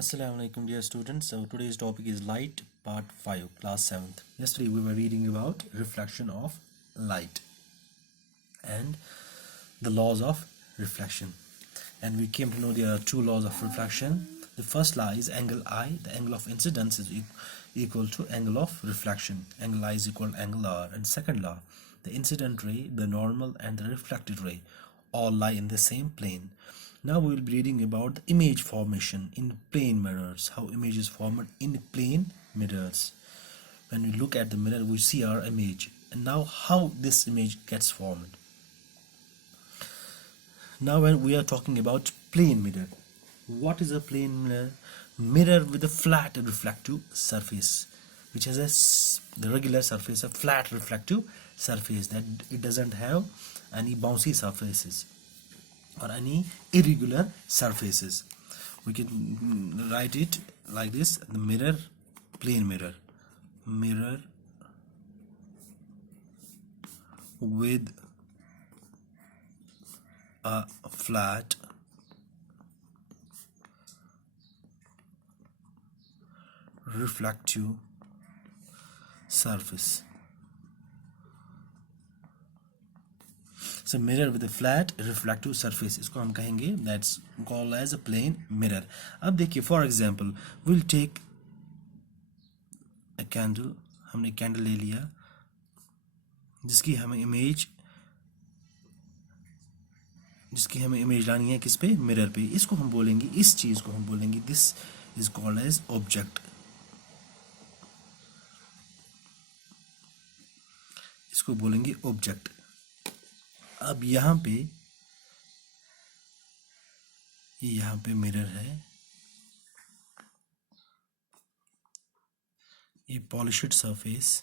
Assalamu alaikum dear students. So today's topic is light part 5 class 7th. Yesterday we were reading about reflection of light and the laws of reflection, and we came to know there are two laws of reflection. The first law is angle I. The angle of incidence is equal to angle of reflection. Angle I is equal to angle R. And second law, the incident ray, the normal and the reflected ray all lie in the same plane. Now we will be reading about the image formation in plane mirrors, how image is formed in plane mirrors. When we look at the mirror, we see our image, and now how this image gets formed. Now when we are talking about plane mirror, what is a plane mirror? Mirror with a flat reflective surface, which has the regular surface, a flat reflective surface, that it doesn't have any bouncy surfaces or any irregular surfaces. We can write it like this: the mirror, plane mirror, mirror with a flat reflective surface. So mirror with a flat reflective surface, इसको हम कहेंगे, that's called as a plane mirror. अब देखिए, for example, we'll take a candle. हमने candle ले लिया जिसकी हमें इमेज लानी है किस पे? मिरर पे. इसको हम बोलेंगे, इस चीज को हम बोलेंगे, this is called as object. इसको बोलेंगे ऑब्जेक्ट. अब यहाँ पे मिरर है, ये polished surface,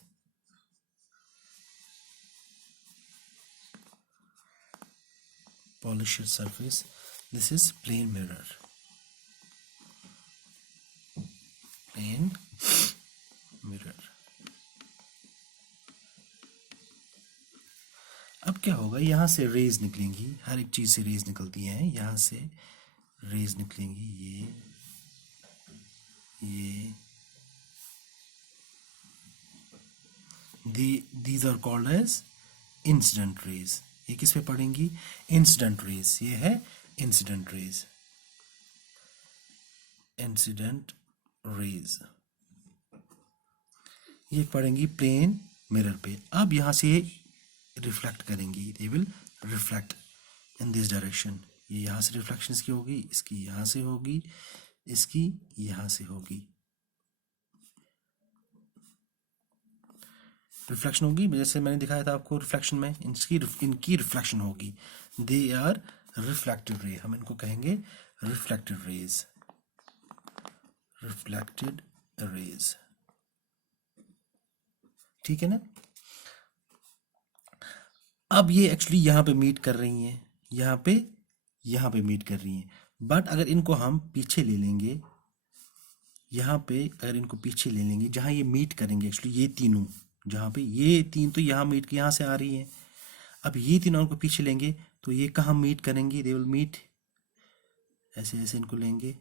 this is plane mirror. Plane mirror. अब क्या होगा, यहाँ से रेज निकलेंगी, हर एक चीज से रेज निकलती हैं, यहाँ से रेज निकलेंगी, ये these are called as incident rays. ये किस पे पड़ेंगी? Incident raise. ये है इंसिडेंट रेज. ये पड़ेंगी प्लेन मिरर पे. अब यहाँ से रिफ्लेक्ट करेंगी, they will reflect in this direction. ये यहाँ से रिफ्लेक्शन की होगी, इसकी यहाँ से होगी, इसकी यहाँ से होगी. रिफ्लेक्शन होगी, जैसे मैंने दिखाया था आपको रिफ्लेक्शन में, इनकी रिफ्लेक्शन होगी. They are reflected ray. हम इनको कहेंगे रिफ्लेक्टेड रेज. ठीक है ना. अब ये एक्चुअली यहाँ पे मीट कर रही हैं, यहाँ पे मीट कर रही हैं. बट अगर इनको हम पीछे ले लेंगे, यहाँ पे अगर इनको पीछे ले लेंगे, जहाँ ये मीट करेंगे, एक्चुअली ये तीनों, जहाँ पे ये तीन तो यहाँ मीट के यहाँ से आ रही हैं. अब ये तीनों को पीछे लेंगे तो ये कहाँ मीट करेंगे? दे विल मीट, ऐसे ऐसे इनको लेंगे,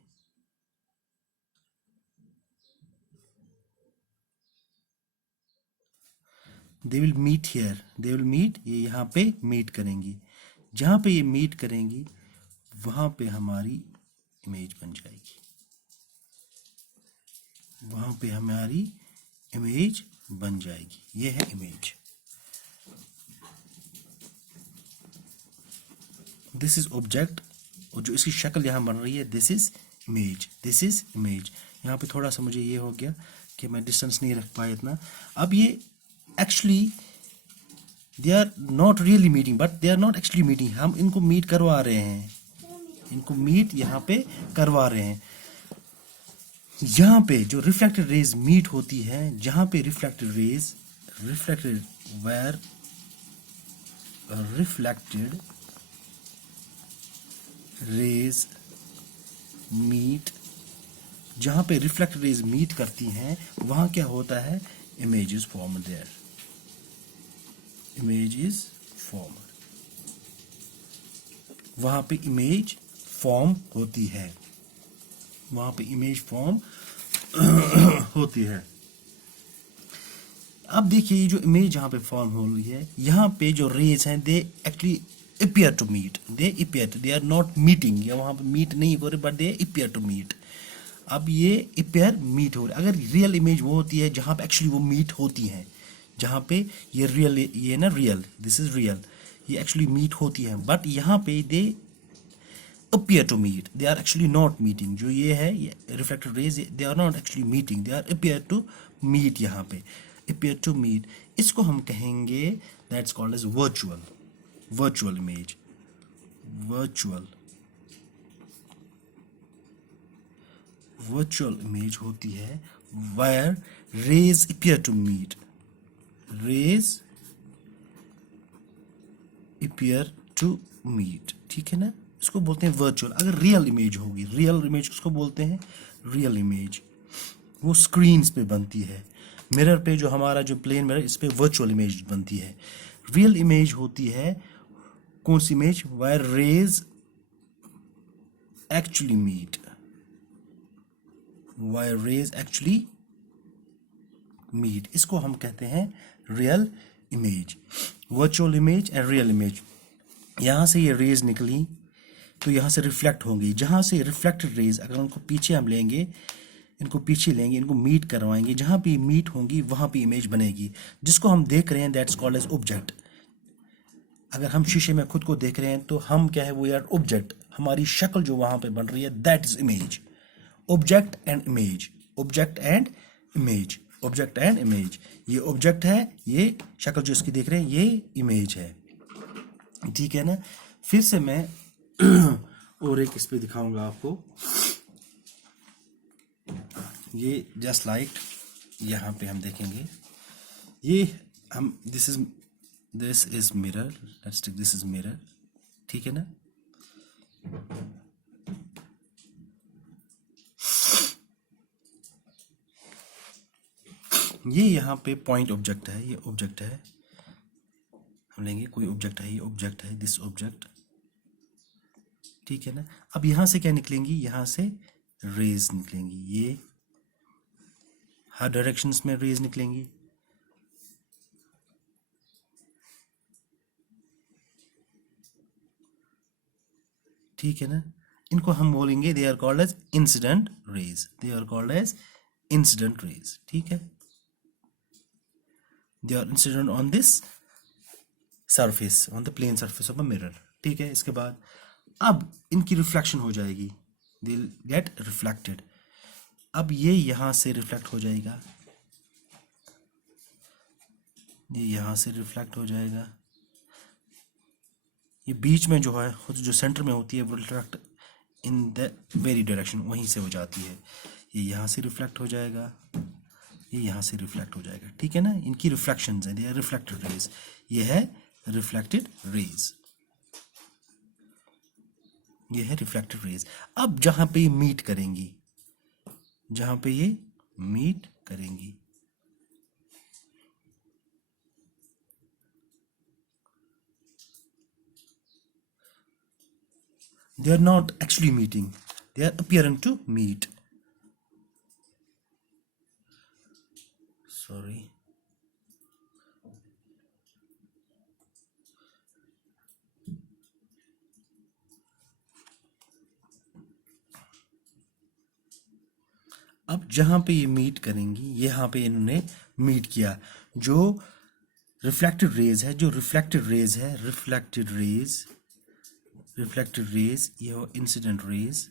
they will meet here, they will meet, ये यहाँ पे मीट करेंगी. जहाँ पे ये मीट करेंगी वहाँ पे हमारी इमेज बन जाएगी, वहाँ पे हमारी इमेज बन जाएगी. ये है इमेज. दिस इज ऑब्जेक्ट, और जो इसकी शक्ल यहाँ बन रही है, दिस इज इमेज. यहाँ पे थोड़ा सा मुझे ये हो गया कि मैं डिस्टेंस नहीं रख पाया इतना. अब ये actually they are not really meeting, but they are not actually meeting. हम इनको मीट करवा रहे हैं, इनको मीट यहाँ पे करवा रहे हैं. यहाँ पे जो रिफ्लेक्टेड रेज मीट होती है, जहाँ पे रिफ्लेक्टेड रेज मीट, जहाँ पे रिफ्लेक्टेड रेज मीट करती हैं, वहाँ क्या होता है? Image is formed there. वहाँ पे इमेज फॉर्म होती है. वहां पे इमेज फॉर्म होती है। अब देखिए ये जो इमेज जहाँ पे फॉर्म हो रही है, यहाँ पे जो रेज हैं they actually appear to meet, they are not meeting, या वहाँ पे मीट नहीं हो रहे but they appear to meet। अब ये appear मीट हो रहे, अगर रियल इमेज वो होती है जहाँ पे एक्चुअली वो मीट होती हैं, जहाँ पे ये रियल, ये ना रियल, दिस इज रियल, ये एक्चुअली मीट होती है, बट यहाँ पे दे appear to meet, they are actually not meeting। जो ये है ये reflected rays, they are not actually meeting, they are appear to meet। यहाँ पे appear to meet, इसको हम कहेंगे that's called as virtual image, virtual image होती है where rays appear to meet, ठीक है ना, इसको बोलते हैं वर्चुअल। अगर रियल इमेज होगी, रियल इमेज किसको बोलते हैं, रियल इमेज वो स्क्रीन्स पे बनती है, मिरर पे, जो हमारा जो प्लेन मिरर, इस पे वर्चुअल इमेज बनती है। रियल इमेज होती है कौन सी image, where rays actually meet, where rays actually meet, इसको हम कहते हैं real image. Virtual image and real image, यहां से ये रेज निकली तो यहाँ से रिफ्लेक्ट होंगी, जहाँ से रिफ्लेक्टेड रेज अगर उनको पीछे हम लेंगे, इनको पीछे लेंगे, इनको मीट करवाएंगे, जहाँ पे मीट होंगी वहाँ पे इमेज बनेगी, जिसको हम देख रहे हैं दैट्स कॉल्ड एज ऑब्जेक्ट। अगर हम शीशे में खुद को देख रहे हैं तो हम क्या है, वो यार ऑब्जेक्ट, हमारी शक्ल जो वहाँ पे बन रही है that is image. Object and image, object and image, object and image, ये ऑब्जेक्ट है, ये शक्ल जो इसकी देख रहे हैं ये इमेज है, ठीक है ना। फिर से मैं और एक इस पे दिखाऊंगा आपको, ये जस्ट लाइक यहाँ पे हम देखेंगे, ये हम this is mirror, let's take this is mirror, ठीक है ना। ये यहाँ पे पॉइंट ऑब्जेक्ट है, ये ऑब्जेक्ट है, हम लेंगे कोई ऑब्जेक्ट है, ये ऑब्जेक्ट है, दिस ऑब्जेक्ट, ठीक है ना। अब यहां से क्या निकलेंगी, यहां से रेज निकलेंगी, ये हर डायरेक्शंस में रेज निकलेंगी, ठीक है ना। इनको हम बोलेंगे they are called as incident rays, they are called as incident rays, ठीक है। They are incident on this surface, on the plane surface of a mirror, ठीक है। इसके बाद अब इनकी रिफ्लेक्शन हो जाएगी, दे गेट रिफ्लेक्टेड। अब ये यहां से रिफ्लेक्ट हो जाएगा, ये यहां से रिफ्लेक्ट हो जाएगा, ये बीच में जो है जो सेंटर में होती है वो reflect in the very direction, वहीं से हो जाती है, ये यहां से रिफ्लेक्ट हो जाएगा, ये यहां से रिफ्लेक्ट हो जाएगा, ठीक है ना। इनकी रिफ्लेक्शंस हैं, दे आर रिफ्लेक्टेड रेज, ये है रिफ्लेक्टेड रेज, ये है रिफ्लेक्टेड रेज। अब जहां पे ये मीट करेंगी, जहां पे ये मीट करेंगी, they are not actually meeting, they are appearing to meet, sorry, अब जहां पे ये मीट करेंगी, यहाँ पे इन्होंने मीट किया, जो रिफ्लेक्टेड रेज है, जो रिफ्लेक्टेड रेज है, रिफ्लेक्टेड रेज, ये इंसिडेंट रेज,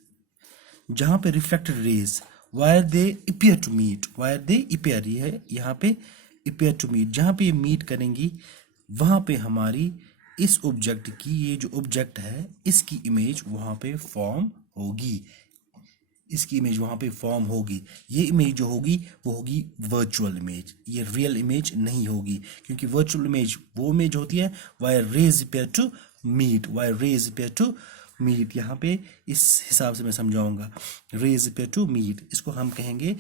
जहां पे reflected rays where they appear to meet, where they appear, ये है यहाँ पे अपीयर टू मीट, जहां पे ये मीट करेंगी वहां पे हमारी इस ऑब्जेक्ट की, ये जो ऑब्जेक्ट है इसकी इमेज वहां पे फॉर्म होगी, इसकी इमेज वहां पे फॉर्म होगी। ये इमेज जो होगी वो होगी वर्चुअल इमेज, ये रियल इमेज नहीं होगी, क्योंकि वर्चुअल इमेज वो इमेज होती है where rays appear to meet, where rays appear to meet, यहाँ पे इस हिसाब से मैं समझाऊंगा, रेज अपीयर टू मीट, इसको हम कहेंगे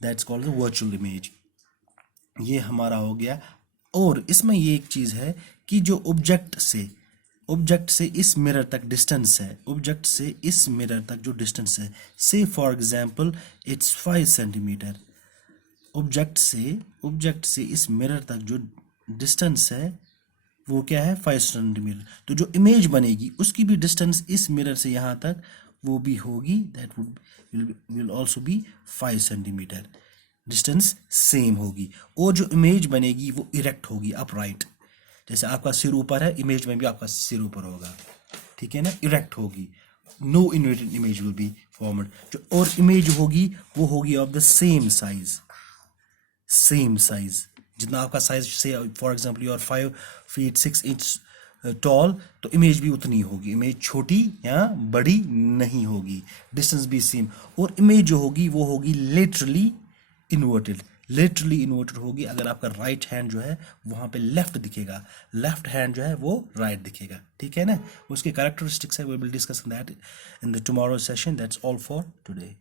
दैट्स कॉल्ड वर्चुअल इमेज, ये हमारा हो गया। और इसमें ये एक चीज है कि जो ऑब्जेक्ट से ऑब्जेक्ट से इस मिरर तक डिस्टेंस है, ऑब्जेक्ट से इस मिरर तक जो डिस्टेंस है, से for example it's 5 centimetre. Object से इस मिरर तक जो डिस्टेंस है वो क्या है, 5 सेंटीमीटर। तो जो इमेज बनेगी उसकी भी डिस्टेंस इस मिरर से यहाँ तक वो भी होगी, that will also be 5 centimetre. Distance same होगी और जो इमेज बनेगी वो इरेक्ट होगी, अपराइट। जैसे आपका सिर ऊपर है, इमेज में भी आपका सिर ऊपर होगा, ठीक है ना, इरेक्ट होगी। No inverted image will be formed. जो और इमेज होगी वो होगी of the same size, same size. जितना आपका साइज से for example you are 5 feet 6 inch tall, तो इमेज भी उतनी होगी, इमेज छोटी या बड़ी नहीं होगी, डिस्टेंस भी सेम। और इमेज जो होगी वो होगी लेटरली इन्वर्टेड, लेटरली इन्वर्टेड होगी। अगर आपका राइट हैंड जो है वहाँ पे लेफ्ट दिखेगा, लेफ्ट हैंड जो है वो राइट दिखेगा, ठीक है ना। उसके कैरेक्टरिस्टिक्स है, we will discuss that in the tomorrow session. That's all for today.